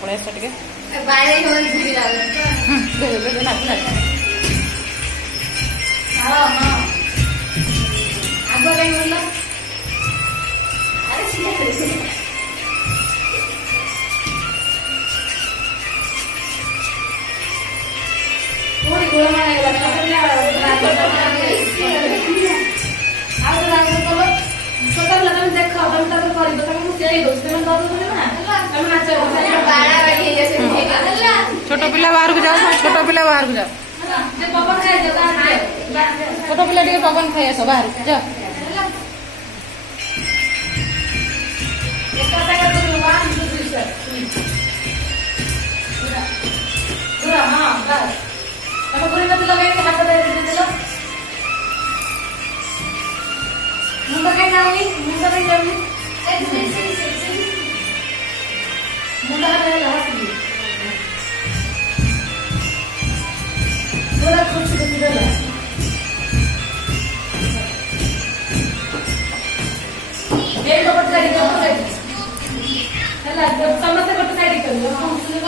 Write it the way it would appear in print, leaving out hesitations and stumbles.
पड़े छोट पिला बाहर को जाओ छोट पिला बाहर को जाओ छोट पिला टे पवन खाई आस बाहर जाओ मुंडा कहीं जाऊंगी मुंडा कहीं जाऊंगी मुंडा थोड़ा खुश समस्त